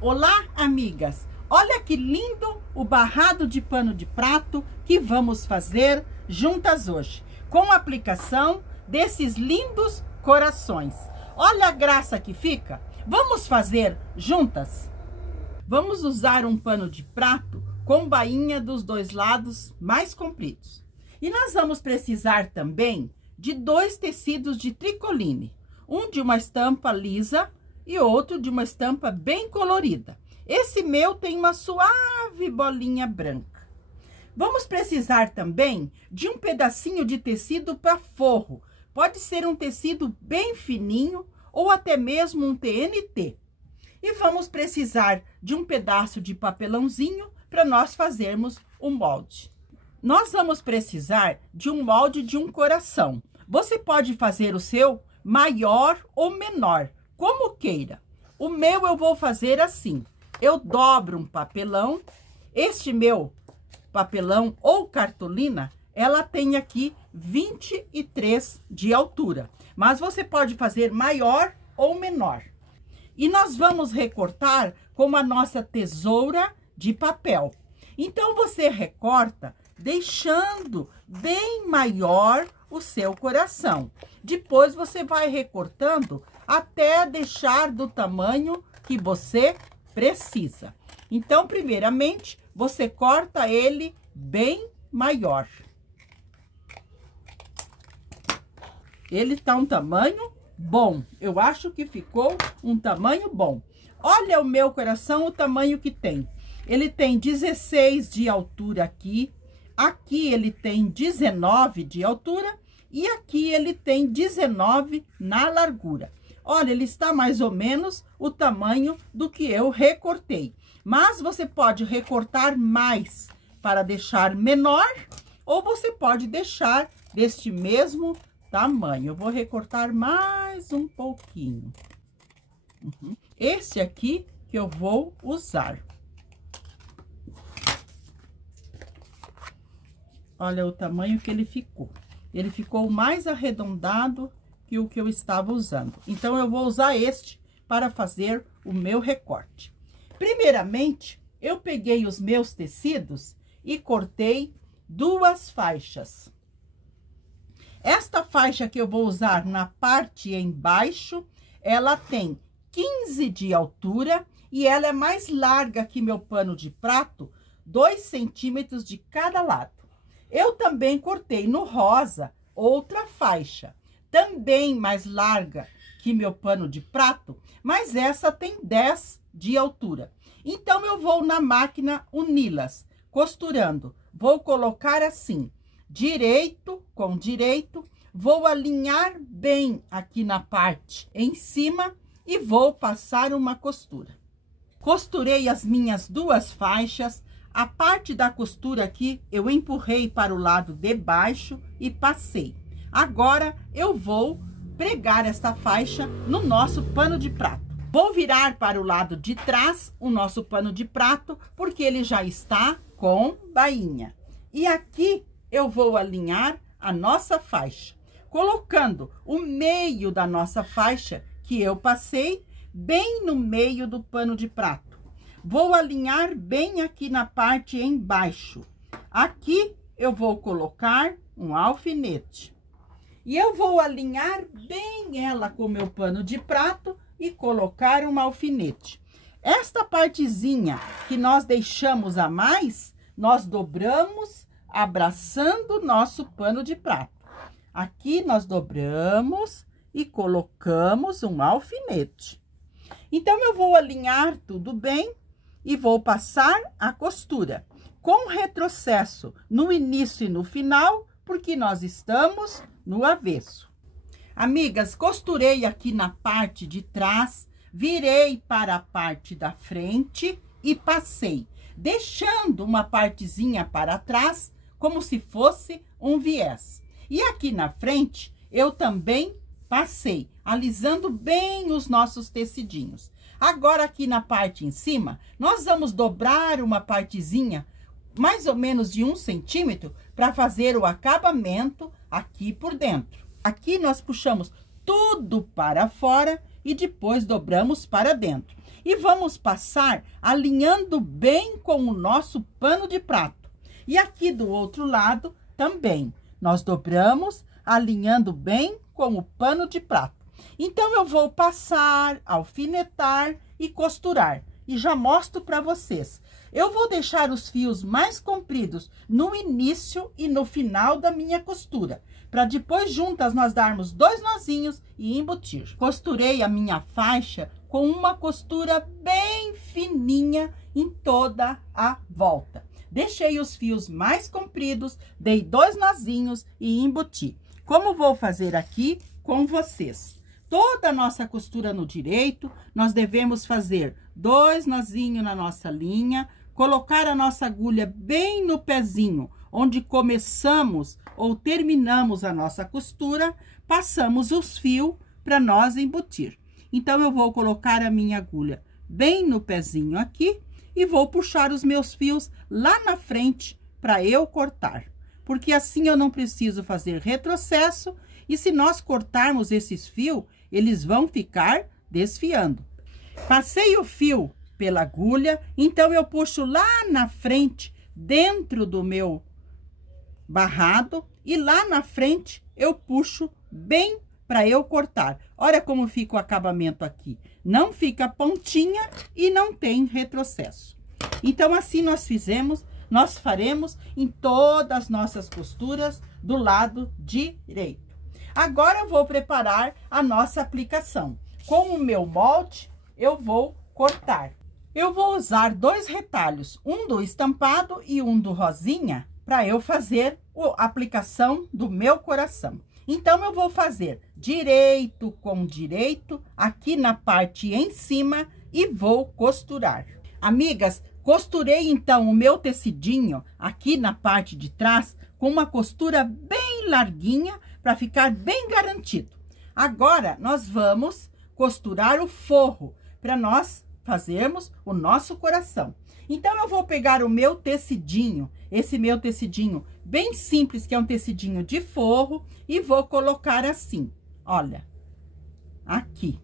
Olá, amigas! Olha que lindo o barrado de pano de prato que vamos fazer juntas hoje, com a aplicação desses lindos corações. Olha a graça que fica! Vamos fazer juntas? Vamos usar um pano de prato com bainha dos dois lados mais compridos. E nós vamos precisar também de 2 tecidos de tricoline, um de uma estampa lisa e outro de uma estampa bem colorida. Esse meu tem uma suave bolinha branca. Vamos precisar também de um pedacinho de tecido para forro. Pode ser um tecido bem fininho ou até mesmo um TNT. E vamos precisar de um pedaço de papelãozinho para nós fazermos um molde. Nós vamos precisar de um molde de um coração. Você pode fazer o seu maior ou menor, como queira. O meu eu vou fazer assim. Eu dobro um papelão. Este meu papelão ou cartolina, ela tem aqui 23 de altura. Mas você pode fazer maior ou menor. E nós vamos recortar com a nossa tesoura de papel. Então, você recorta deixando bem maior o seu coração. Depois, você vai recortando até deixar do tamanho que você precisa. Então, primeiramente, você corta ele bem maior. Ele tá um tamanho bom. Eu acho que ficou um tamanho bom. Olha o meu coração, o tamanho que tem. Ele tem 16 de altura aqui. Aqui ele tem 19 de altura. E aqui ele tem 19 na largura. Olha, ele está mais ou menos o tamanho do que eu recortei. Mas você pode recortar mais para deixar menor, ou você pode deixar deste mesmo tamanho. Eu vou recortar mais um pouquinho. Esse aqui que eu vou usar. Olha o tamanho que ele ficou. Ele ficou mais arredondado que o que eu estava usando. Então, eu vou usar este para fazer o meu recorte. Primeiramente, eu peguei os meus tecidos e cortei 2 faixas. Esta faixa que eu vou usar na parte embaixo, ela tem 15 de altura e ela é mais larga que meu pano de prato, 2 centímetros de cada lado. Eu também cortei no rosa outra faixa, também mais larga que meu pano de prato, mas essa tem 10 de altura. Então, eu vou na máquina uni-las, costurando. Vou colocar assim, direito com direito, vou alinhar bem aqui na parte em cima e vou passar uma costura. Costurei as minhas 2 faixas. A parte da costura aqui, eu empurrei para o lado de baixo e passei. Agora, eu vou pregar esta faixa no nosso pano de prato. Vou virar para o lado de trás o nosso pano de prato, porque ele já está com bainha. E aqui, eu vou alinhar a nossa faixa, colocando o meio da nossa faixa, que eu passei, bem no meio do pano de prato. Vou alinhar bem aqui na parte embaixo. Aqui eu vou colocar um alfinete. E eu vou alinhar bem ela com o meu pano de prato e colocar um alfinete. Esta partezinha que nós deixamos a mais, nós dobramos abraçando o nosso pano de prato. Aqui nós dobramos e colocamos um alfinete. Então, eu vou alinhar tudo bem. E vou passar a costura com retrocesso no início e no final, porque nós estamos no avesso. Amigas, costurei aqui na parte de trás, virei para a parte da frente e passei, deixando uma partezinha para trás, como se fosse um viés. E aqui na frente, eu também passei, alisando bem os nossos tecidinhos. Agora, aqui na parte em cima, nós vamos dobrar uma partezinha, mais ou menos de 1 centímetro, para fazer o acabamento aqui por dentro. Aqui nós puxamos tudo para fora e depois dobramos para dentro. E vamos passar alinhando bem com o nosso pano de prato. E aqui do outro lado também, nós dobramos, alinhando bem com o pano de prato. Então, eu vou passar, alfinetar e costurar. E já mostro para vocês. Eu vou deixar os fios mais compridos no início e no final da minha costura, para depois juntas nós darmos 2 nozinhos e embutir. Costurei a minha faixa com uma costura bem fininha em toda a volta. Deixei os fios mais compridos, dei 2 nozinhos e embuti. Como vou fazer aqui com vocês? Toda a nossa costura no direito, nós devemos fazer 2 nozinhos na nossa linha, colocar a nossa agulha bem no pezinho, onde começamos ou terminamos a nossa costura, passamos os fios para nós embutir. Então, eu vou colocar a minha agulha bem no pezinho aqui e vou puxar os meus fios lá na frente para eu cortar. Porque assim eu não preciso fazer retrocesso e se nós cortarmos esses fios, eles vão ficar desfiando. Passei o fio pela agulha, então eu puxo lá na frente, dentro do meu barrado, e lá na frente eu puxo bem para eu cortar. Olha como fica o acabamento aqui. Não fica pontinha e não tem retrocesso. Então, assim nós faremos em todas as nossas costuras do lado direito. Agora, eu vou preparar a nossa aplicação. Com o meu molde, eu vou cortar. Eu vou usar 2 retalhos, um do estampado e um do rosinha, para eu fazer a aplicação do meu coração. Então, eu vou fazer direito com direito, aqui na parte em cima, e vou costurar. Amigas, costurei então o meu tecidinho aqui na parte de trás, com uma costura bem larguinha, para ficar bem garantido. Agora, nós vamos costurar o forro, para nós fazermos o nosso coração. Então, eu vou pegar o meu tecidinho, esse meu tecidinho bem simples, que é um tecidinho de forro, e vou colocar assim, olha, aqui.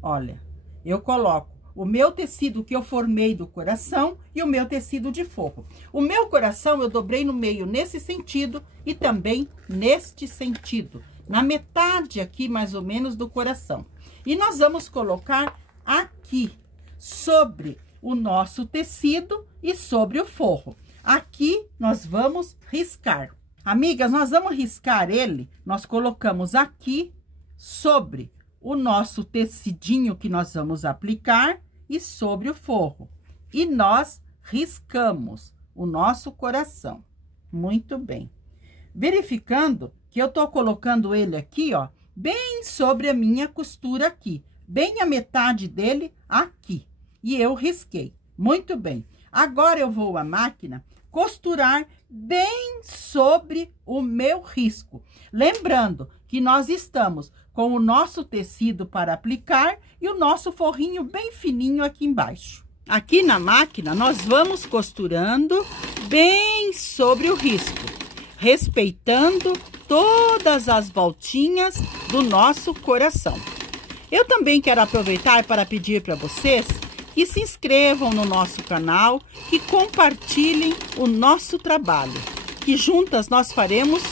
Olha, eu coloco o meu tecido que eu formei do coração e o meu tecido de forro. O meu coração eu dobrei no meio nesse sentido e também neste sentido, na metade aqui mais ou menos do coração. E nós vamos colocar aqui, sobre o nosso tecido e sobre o forro. Aqui nós vamos riscar. Amigas, nós vamos riscar ele, nós colocamos aqui sobre o nosso tecidinho que nós vamos aplicar e sobre o forro. E nós riscamos o nosso coração. Muito bem. Verificando que eu tô colocando ele aqui, ó, bem sobre a minha costura aqui, bem a metade dele aqui. E eu risquei. Muito bem. Agora eu vou à máquina costurar bem sobre o meu risco. Lembrando que nós estamos com o nosso tecido para aplicar e o nosso forrinho bem fininho aqui embaixo. Aqui na máquina, nós vamos costurando bem sobre o risco, respeitando todas as voltinhas do nosso coração. Eu também quero aproveitar para pedir para vocês que se inscrevam no nosso canal, que compartilhem o nosso trabalho, que juntas nós faremos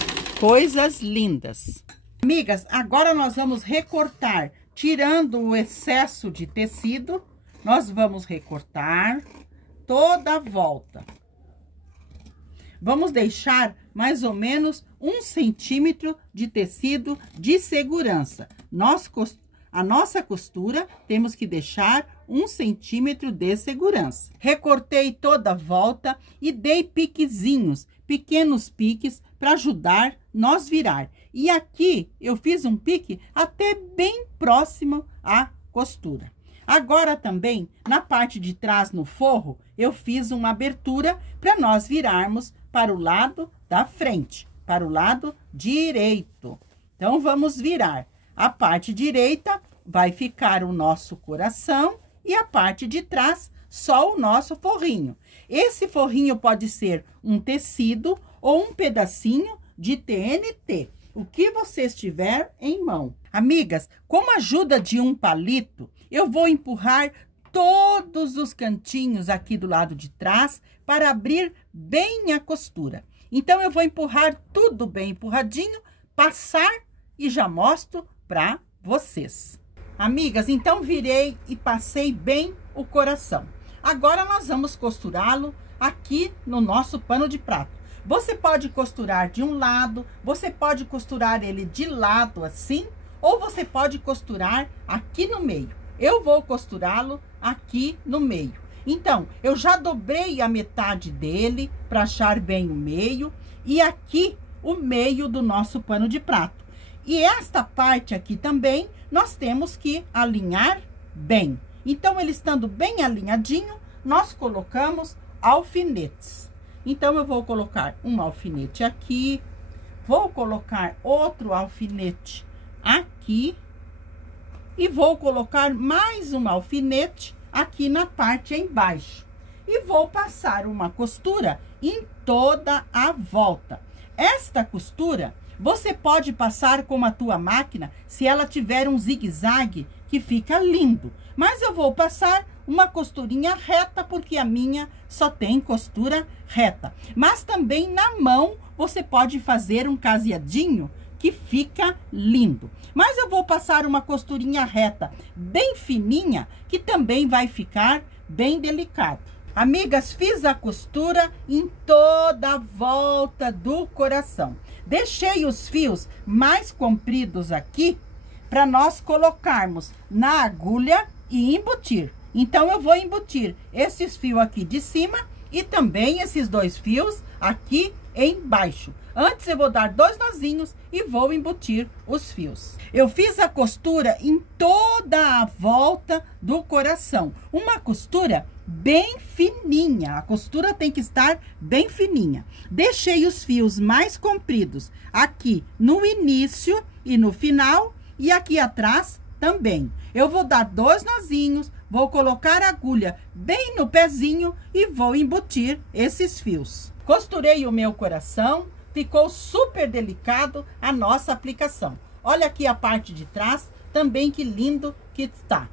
coisas lindas. Amigas, agora nós vamos recortar, tirando o excesso de tecido, nós vamos recortar toda a volta. Vamos deixar mais ou menos 1 centímetro de tecido de segurança. A nossa costura temos que deixar 1 centímetro de segurança. Recortei toda a volta e dei piquezinhos, pequenos piques, para ajudar nós virar. E aqui eu fiz um pique até bem próximo à costura. Agora também, na parte de trás no forro, eu fiz uma abertura para nós virarmos para o lado da frente, para o lado direito. Então, vamos virar. A parte direita vai ficar o nosso coração e a parte de trás só o nosso forrinho. Esse forrinho pode ser um tecido ou um pedacinho de TNT, o que você tiver em mão. Amigas, com a ajuda de um palito, eu vou empurrar todos os cantinhos aqui do lado de trás para abrir bem a costura. Então, eu vou empurrar tudo bem empurradinho, passar e já mostro para vocês. Amigas, então virei e passei bem o coração. Agora, nós vamos costurá-lo aqui no nosso pano de prato. Você pode costurar de um lado, você pode costurar ele de lado assim, ou você pode costurar aqui no meio. Eu vou costurá-lo aqui no meio. Então, eu já dobrei a metade dele para achar bem o meio e aqui o meio do nosso pano de prato. E esta parte aqui também nós temos que alinhar bem. Então, ele estando bem alinhadinho, nós colocamos alfinetes. Então, eu vou colocar um alfinete aqui, vou colocar outro alfinete aqui e vou colocar mais um alfinete aqui na parte embaixo. E vou passar uma costura em toda a volta. Esta costura, você pode passar com a tua máquina se ela tiver um zigue-zague que fica lindo. Mas eu vou passar uma costurinha reta, porque a minha só tem costura reta. Mas também na mão você pode fazer um caseadinho que fica lindo. Mas eu vou passar uma costurinha reta bem fininha, que também vai ficar bem delicado. Amigas, fiz a costura em toda a volta do coração. Deixei os fios mais compridos aqui para nós colocarmos na agulha e embutir. Então, eu vou embutir esses fios aqui de cima e também esses dois fios aqui embaixo. Antes, eu vou dar 2 nozinhos e vou embutir os fios. Eu fiz a costura em toda a volta do coração. Uma costura bem fininha. A costura tem que estar bem fininha. Deixei os fios mais compridos aqui no início e no final e aqui atrás também. Eu vou dar 2 nozinhos, vou colocar a agulha bem no pezinho e vou embutir esses fios. Costurei o meu coração, ficou super delicado a nossa aplicação. Olha aqui a parte de trás, também que lindo que está.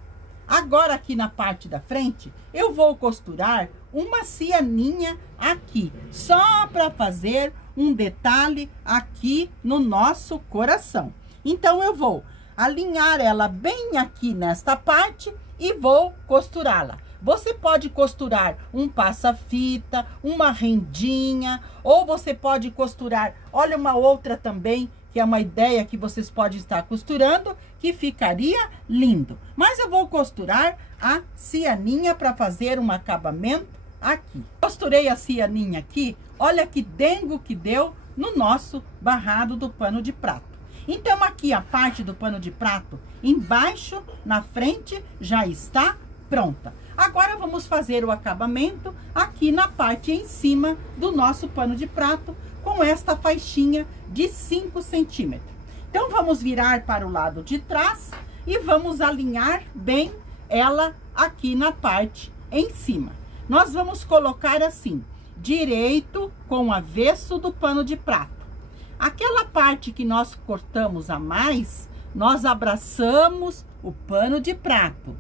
Agora aqui na parte da frente, eu vou costurar uma cianinha aqui, só para fazer um detalhe aqui no nosso coração. Então, eu vou alinhar ela bem aqui nesta parte e vou costurá-la. Você pode costurar um passa-fita, uma rendinha, ou você pode costurar, olha uma outra também, que é uma ideia que vocês podem estar costurando, que ficaria lindo. Mas eu vou costurar a cianinha para fazer um acabamento aqui. Costurei a cianinha aqui, olha que dengo que deu no nosso barrado do pano de prato. Então, aqui a parte do pano de prato, embaixo, na frente, já está pronta. Agora, vamos fazer o acabamento aqui na parte em cima do nosso pano de prato, com esta faixinha de 5 centímetros. Então, vamos virar para o lado de trás e vamos alinhar bem ela aqui na parte em cima. Nós vamos colocar assim, direito com avesso do pano de prato. Aquela parte que nós cortamos a mais, nós abraçamos o pano de prato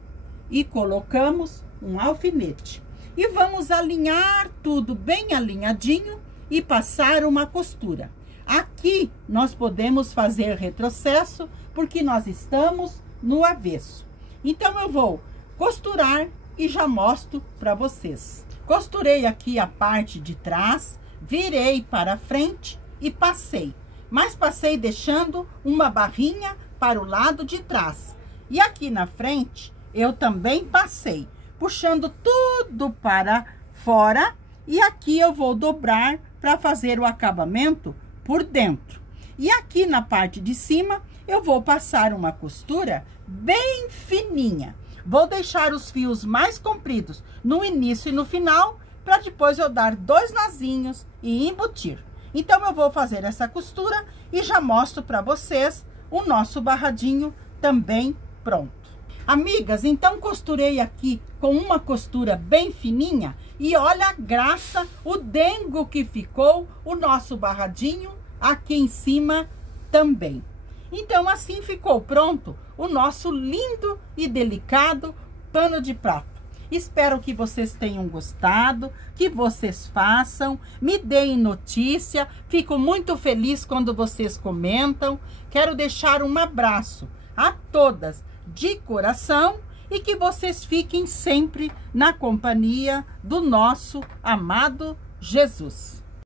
e colocamos um alfinete. E vamos alinhar tudo bem alinhadinho e passar uma costura. Aqui nós podemos fazer retrocesso porque nós estamos no avesso. Então, eu vou costurar e já mostro para vocês. Costurei aqui a parte de trás, virei para frente e passei. Mas passei deixando uma barrinha para o lado de trás. E aqui na frente, eu também passei, puxando tudo para fora. E aqui eu vou dobrar para fazer o acabamento por dentro. E aqui na parte de cima, eu vou passar uma costura bem fininha. Vou deixar os fios mais compridos no início e no final, para depois eu dar 2 nozinhos e embutir. Então, eu vou fazer essa costura e já mostro para vocês o nosso barradinho também pronto. Amigas, então costurei aqui com uma costura bem fininha e olha a graça, o dengo que ficou o nosso barradinho aqui em cima também. Então, assim ficou pronto o nosso lindo e delicado pano de prato. Espero que vocês tenham gostado, que vocês façam, me deem notícia. Fico muito feliz quando vocês comentam. Quero deixar um abraço a todas de coração e que vocês fiquem sempre na companhia do nosso amado Jesus.